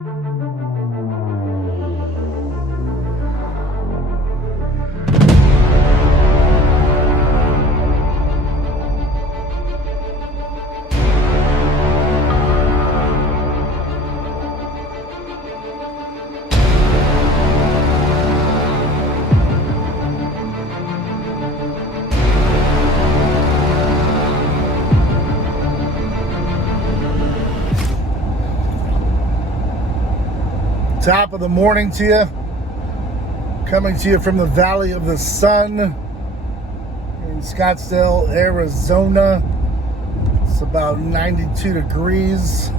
Top of the morning to you, coming to you from the Valley of the Sun in Scottsdale, Arizona. It's about 92 degrees.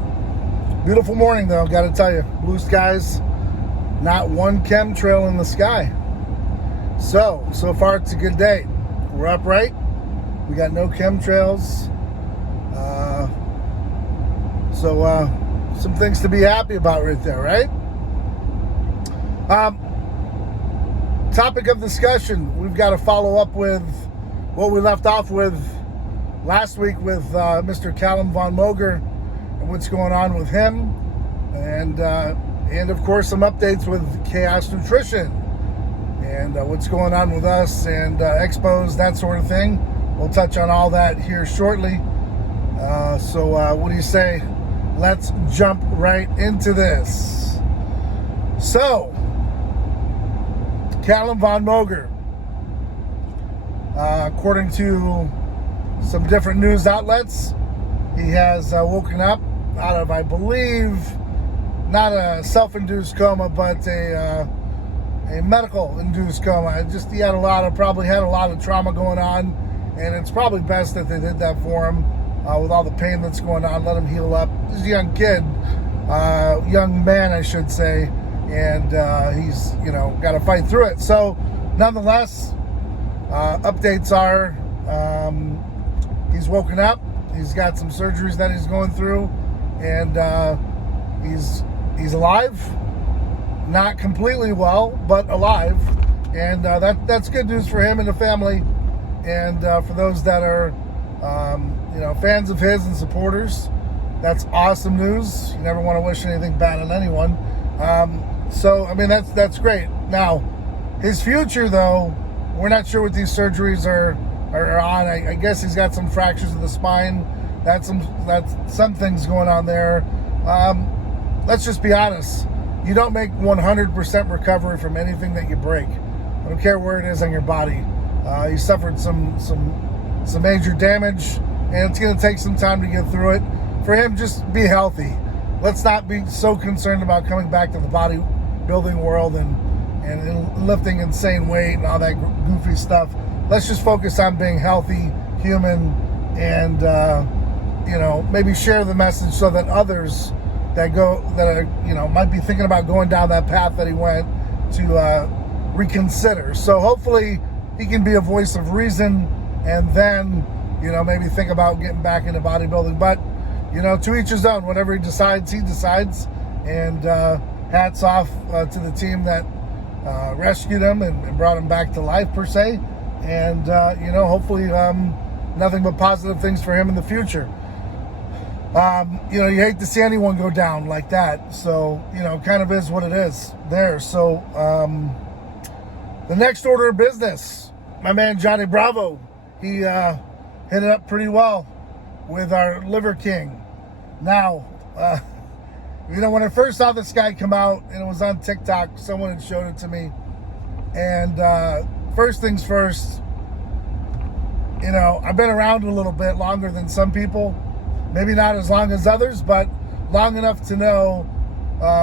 Beautiful morning though, gotta tell you. Blue skies, not one chemtrail in the sky. So far it's a good day. We're upright, we got no chemtrails. Some things to be happy about right there, right? Topic of discussion, we've got to follow up with what we left off with last week with Mr. Calum Von Moger and what's going on with him, and of course some updates with Chaos Nutrition and what's going on with us and expos, that sort of thing. We'll touch on all that here shortly. What do you say? Let's jump right into this. So, Calum Von Mogers, according to some different news outlets, he has woken up out of, I believe, not a self-induced coma, but a medical-induced coma. He had probably had a lot of trauma going on, and it's probably best that they did that for him with all the pain that's going on. Let him heal up. He's a young kid, young man, I should say. And he's, got to fight through it. So, nonetheless, updates are he's woken up. He's got some surgeries that he's going through, and he's alive. Not completely well, but alive, and that's good news for him and the family, and for those that are fans of his and supporters. That's awesome news. You never want to wish anything bad on anyone. That's great. Now, his future, though, we're not sure what these surgeries are on. I guess he's got some fractures of the spine. That's some things going on there. Let's just be honest. You don't make 100% recovery from anything that you break. I don't care where it is on your body. You suffered some major damage, and it's going to take some time to get through it. For him, just be healthy. Let's not be so concerned about coming back to the bodybuilding world and lifting insane weight and all that goofy stuff. Let's just focus on being healthy, human, and maybe share the message so that others that might be thinking about going down that path that he went to reconsider. So hopefully he can be a voice of reason, and then maybe think about getting back into bodybuilding. But to each his own. Whatever he decides, and hats off to the team that rescued him and brought him back to life, per se. And hopefully nothing but positive things for him in the future. You hate to see anyone go down like that, so kind of is what it is there. So the next order of business, my man Johnny Bravo, he hit it up pretty well with our Liverking. Now, when I first saw this guy come out, and it was on TikTok, someone had showed it to me. And first things first, I've been around a little bit longer than some people. Maybe not as long as others, but long enough to know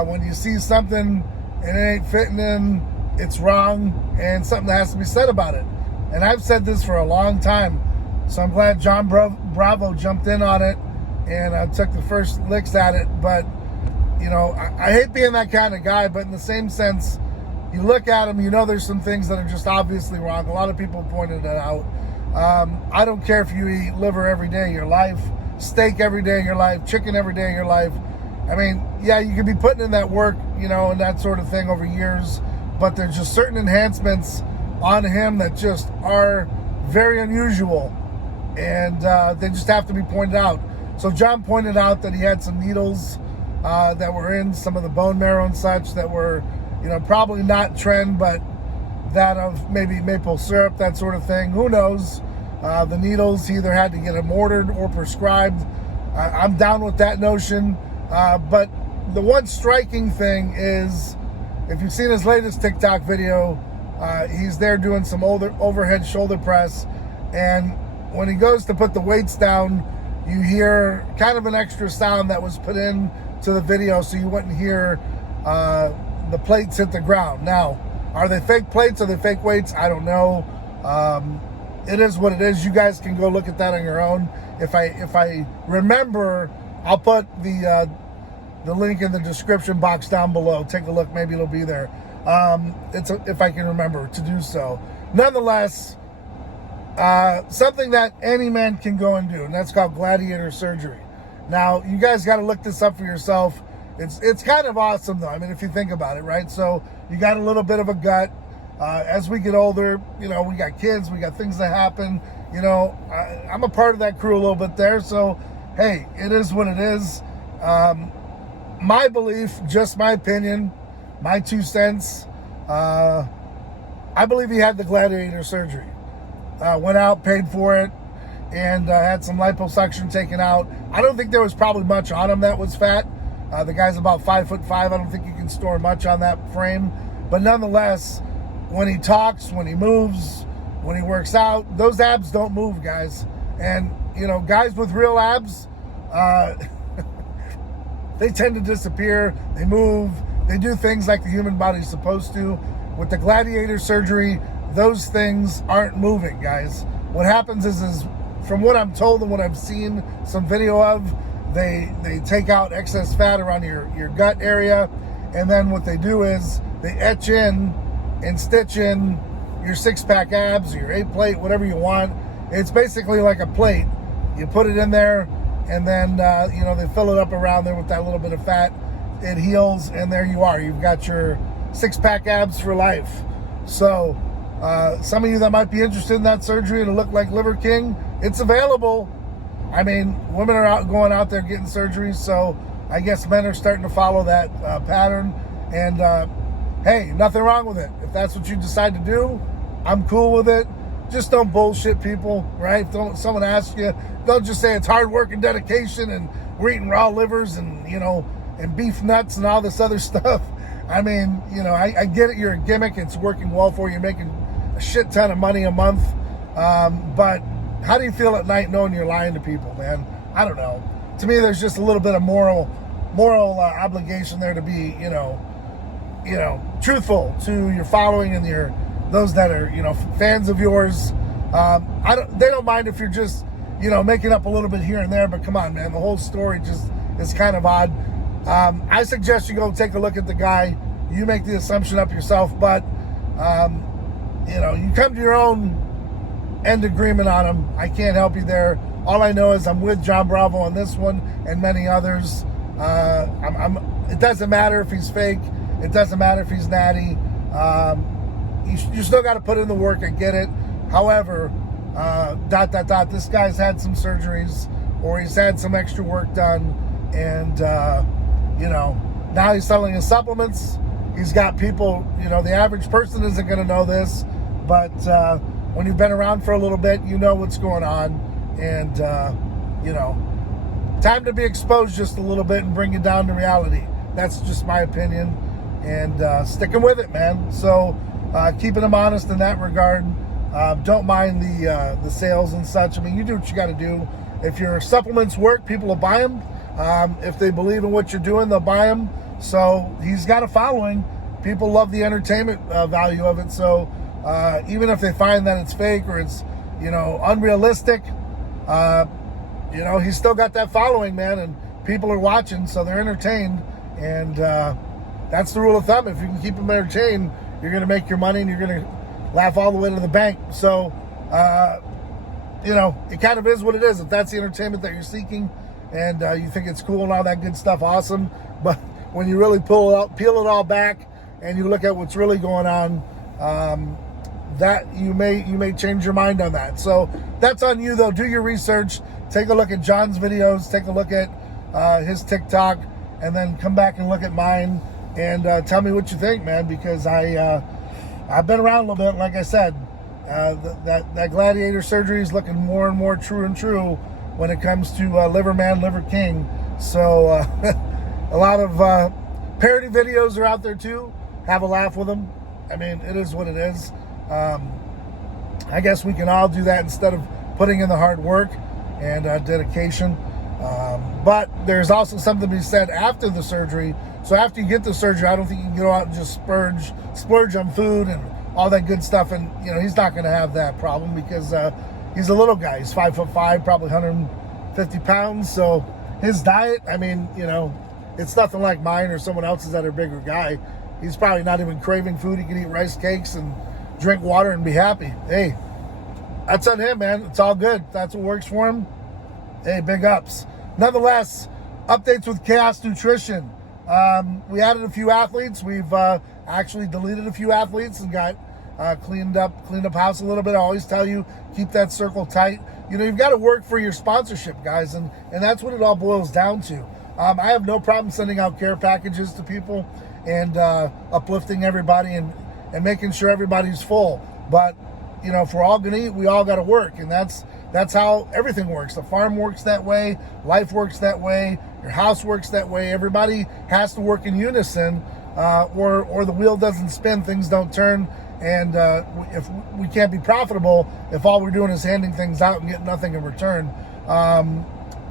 when you see something and it ain't fitting in, it's wrong, and something that has to be said about it. And I've said this for a long time. So I'm glad John Bravo jumped in on it and took the first licks at it. But, I hate being that kind of guy, but in the same sense, you look at him, there's some things that are just obviously wrong. A lot of people pointed it out. I don't care if you eat liver every day of your life, steak every day of your life, chicken every day of your life. I mean, yeah, you could be putting in that work, and that sort of thing over years, but there's just certain enhancements on him that just are very unusual. And they just have to be pointed out. So John pointed out that he had some needles that were in some of the bone marrow and such that were, you know, probably not trend, but that of maybe maple syrup, that sort of thing. Who knows? The needles, he either had to get them ordered or prescribed. I'm down with that notion. But the one striking thing is, if you've seen his latest TikTok video, he's there doing some overhead shoulder press, and when he goes to put the weights down, you hear kind of an extra sound that was put in to the video so you wouldn't hear the plates hit the ground. Now, are they fake plates? Are they fake weights? I don't know. It is what it is. You guys can go look at that on your own. If I remember, I'll put the link in the description box down below. Take a look. Maybe it'll be there. If I can remember to do so. Nonetheless, something that any man can go and do, and that's called gladiator surgery. Now, you guys got to look this up for yourself. It's kind of awesome, though. I mean, if you think about it, right? So you got a little bit of a gut. As we get older, you know, we got kids, we got things that happen. You know, I'm a part of that crew a little bit there. So, hey, it is what it is. My belief, just my opinion, my 2 cents, I believe he had the gladiator surgery. Went out, paid for it, and had some liposuction taken out. I don't think there was probably much on him that was fat. The guy's about 5'5". I don't think you can store much on that frame. But nonetheless, when he talks, when he moves, when he works out, those abs don't move, guys. And, you know, guys with real abs, they tend to disappear. They move. They do things like the human body's supposed to. With the gladiator surgery, those things aren't moving, guys. What happens is from what I'm told and what I've seen some video of, they take out excess fat around your gut area, and then what they do is they etch in and stitch in your 6-pack abs or your 8-plate, whatever you want. It's basically like a plate. You put it in there, and then you know, they fill it up around there with that little bit of fat. It heals, and there you are. You've got your 6-pack abs for life. So some of you that might be interested in that surgery to look like Liverking, it's available. I mean, women are going out there getting surgeries, so I guess men are starting to follow that pattern. And hey, nothing wrong with it. If that's what you decide to do, I'm cool with it. Just don't bullshit people, right? Don't someone ask you, don't just say it's hard work and dedication and we're eating raw livers and, you know, and beef nuts and all this other stuff. I mean, you know, I get it. You're a gimmick. It's working well for you. You're making a shit ton of money a month. But how do you feel at night knowing you're lying to people, man? I don't know. To me, there's just a little bit of moral obligation there to be, you know, truthful to your following and those that are, you know, fans of yours. They don't mind if you're just, you know, making up a little bit here and there, but come on, man, the whole story just is kind of odd. I suggest you go take a look at the guy. You make the assumption up yourself, but you know, you come to your own end agreement on him. I can't help you there. All I know is I'm with John Bravo on this one and many others. It doesn't matter if he's fake. It doesn't matter if he's natty. You still got to put in the work. I get it. However, ... this guy's had some surgeries or he's had some extra work done, and you know, now he's selling his supplements. He's got people, you know, the average person isn't going to know this, but when you've been around for a little bit, you know what's going on. And you know, time to be exposed just a little bit and bring it down to reality. That's just my opinion, and sticking with it, man. So keeping them honest in that regard. Don't mind the sales and such. I mean, you do what you got to do. If your supplements work, people will buy them. If they believe in what you're doing, they'll buy them. So he's got a following. People love the entertainment value of it. So even if they find that it's fake or it's, you know, unrealistic, you know, he's still got that following, man, and people are watching, so they're entertained. And that's the rule of thumb. If you can keep them entertained, you're going to make your money and you're going to laugh all the way to the bank. So, you know, it kind of is what it is. If that's the entertainment that you're seeking and you think it's cool and all that good stuff, awesome. But when you really peel it all back and you look at what's really going on, that you may change your mind on that. So that's on you, though. Do your research. Take a look at John's videos. Take a look at his TikTok. and then come back and look at mine and tell me what you think, man, because I've been around a little bit. Like I said, that gladiator surgery is looking more and more true and true when it comes to Liver Man, Liver King. So a lot of parody videos are out there too. Have a laugh with them. I mean, it is what it is. I guess we can all do that instead of putting in the hard work and dedication. But there's also something to be said after the surgery. So after you get the surgery, I don't think you can go out and just splurge on food and all that good stuff. And, you know, he's not going to have that problem because he's a little guy. He's 5'5", probably 150 pounds. So his diet, I mean, you know, it's nothing like mine or someone else's that are bigger guy. He's probably not even craving food. He can eat rice cakes and drink water and be happy. Hey, that's on him, man. It's all good. If that's what works for him, hey, big ups. Nonetheless, updates with Chaos Nutrition. We added a few athletes. We've actually deleted a few athletes and got cleaned up house a little bit. I always tell you, keep that circle tight. You know, you've got to work for your sponsorship, guys, and that's what it all boils down to. I have no problem sending out care packages to people and uplifting everybody and making sure everybody's full. But, you know, if we're all going to eat, we all got to work, and that's how everything works. The farm works that way. Life works that way. Your house works that way. Everybody has to work in unison, or the wheel doesn't spin, things don't turn, and if we can't be profitable if all we're doing is handing things out and getting nothing in return.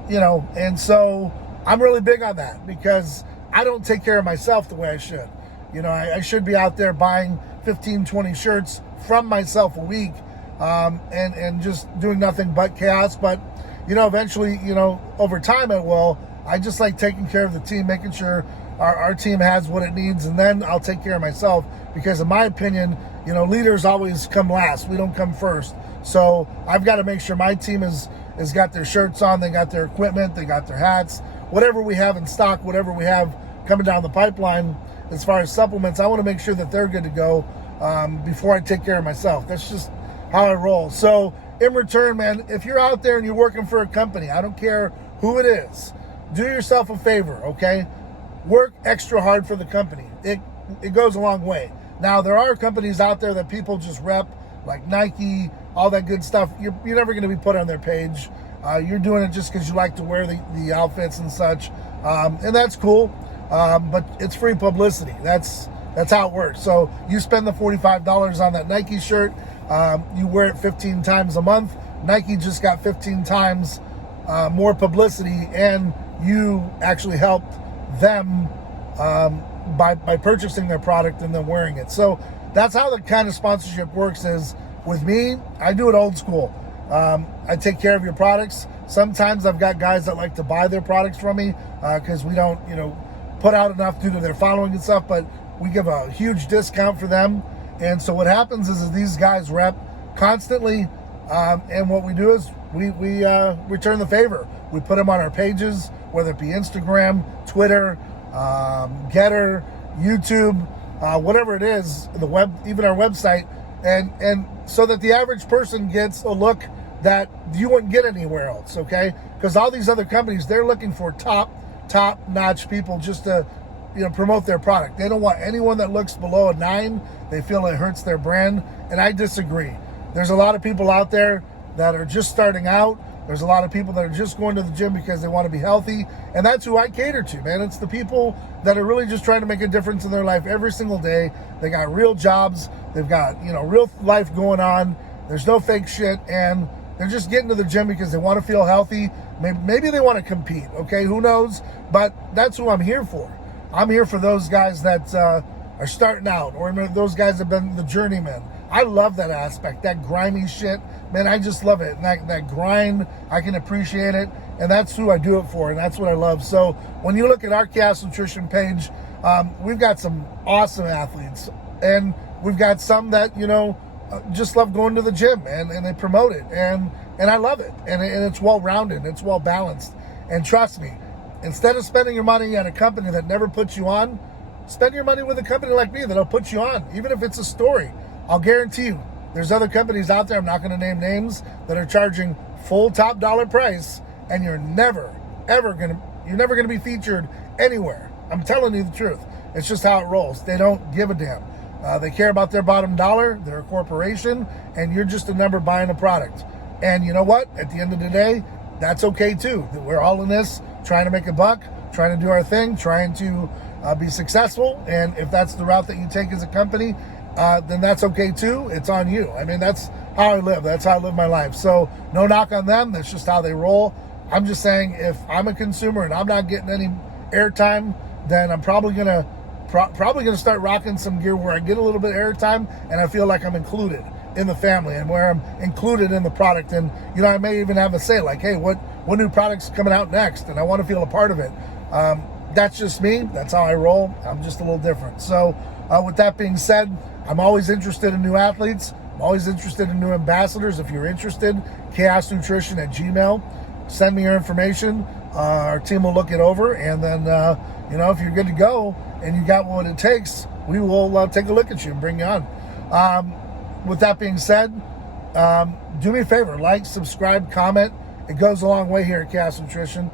You know, and so I'm really big on that because I don't take care of myself the way I should. You know, I should be out there buying 15, 20 shirts from myself a week, and just doing nothing but chaos. But, you know, eventually, you know, over time it will. I just like taking care of the team, making sure our team has what it needs, and then I'll take care of myself because, in my opinion, you know, leaders always come last. We don't come first. So I've got to make sure my team has got their shirts on, they got their equipment, they got their hats, whatever we have in stock, whatever we have coming down the pipeline as far as supplements, I want to make sure that they're good to go before I take care of myself. That's just how I roll. So in return, man, if you're out there and you're working for a company, I don't care who it is, do yourself a favor, okay? Work extra hard for the company. It goes a long way. Now, there are companies out there that people just rep, like Nike, all that good stuff. You're never going to be put on their page. You're doing it just because you like to wear the outfits and such, and that's cool. But it's free publicity. That's how it works. So you spend the $45 on that Nike shirt. You wear it 15 times a month. Nike just got 15 times more publicity, and you actually helped them by purchasing their product and then wearing it. So that's how the kind of sponsorship works. Is with me, I do it old school. I take care of your products. Sometimes I've got guys that like to buy their products from me because we don't, you know, put out enough due to their following and stuff, but we give a huge discount for them. And so what happens is these guys rep constantly, and what we do is we return the favor. We put them on our pages, whether it be Instagram, Twitter, Getter, YouTube, whatever it is, the web, even our website, and so that the average person gets a look that you wouldn't get anywhere else, okay? Because all these other companies, they're looking for top-notch people just to, you know, promote their product. They don't want anyone that looks below a 9. They feel it hurts their brand, and I disagree. There's a lot of people out there that are just starting out. There's a lot of people that are just going to the gym because they want to be healthy, and that's who I cater to, man. It's the people that are really just trying to make a difference in their life every single day. They got real jobs. They've got, you know, real life going on. There's no fake shit, and they're just getting to the gym because they want to feel healthy. Maybe they want to compete, okay? Who knows? But that's who I'm here for. I'm here for those guys that are starting out, or those guys that have been the journeymen. I love that aspect, that grimy shit. Man, I just love it. And that grind, I can appreciate it. And that's who I do it for, and that's what I love. So when you look at our Chaos Nutrition page, we've got some awesome athletes. And we've got some that, you know, just love going to the gym, and they promote it. And I love it. And it's well-rounded. It's well-balanced. And trust me, instead of spending your money at a company that never puts you on, spend your money with a company like me that'll put you on, even if it's a story. I'll guarantee you, there's other companies out there, I'm not going to name names, that are charging full top dollar price, and you're never going to be featured anywhere. I'm telling you the truth. It's just how it rolls. They don't give a damn. They care about their bottom dollar. They're a corporation, and you're just a number buying a product. And you know what? At the end of the day, that's okay too. We're all in this, trying to make a buck, trying to do our thing, trying to be successful. And if that's the route that you take as a company, then that's okay too. It's on you. I mean, that's how I live. That's how I live my life. So no knock on them. That's just how they roll. I'm just saying, if I'm a consumer and I'm not getting any airtime, then I'm probably gonna start rocking some gear where I get a little bit of airtime and I feel like I'm included in the family and where I'm included in the product. And you know, I may even have a say like, hey, what new product's coming out next, and I want to feel a part of it. That's just me. That's how I roll. I'm just a little different. So with that being said, I'm always interested in new athletes. I'm always interested in new ambassadors. If you're interested, chaosnutrition@gmail.com. Send me your information. Our team will look it over, and then you know, if you're good to go and you got what it takes, we will take a look at you and bring you on. With that being said, do me a favor, like, subscribe, comment. It goes a long way here at Chaos Nutrition.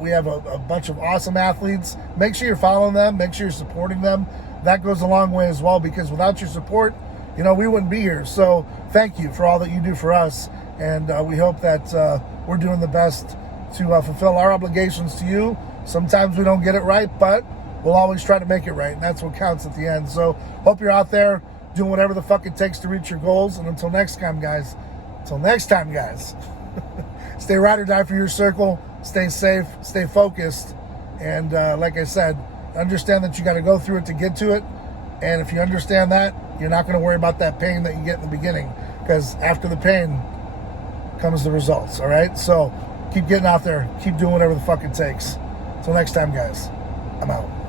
We have a bunch of awesome athletes. Make sure you're following them. Make sure you're supporting them. That goes a long way as well, because without your support, you know, we wouldn't be here. So thank you for all that you do for us. And we hope that we're doing the best to fulfill our obligations to you. Sometimes we don't get it right, but we'll always try to make it right. And that's what counts at the end. So hope you're out there doing whatever the fuck it takes to reach your goals. And until next time, guys, stay ride or die for your circle. Stay safe, stay focused. And like I said, understand that you got to go through it to get to it. And if you understand that, you're not going to worry about that pain that you get in the beginning, because after the pain comes the results. All right. So keep getting out there, keep doing whatever the fuck it takes. Till next time, guys, I'm out.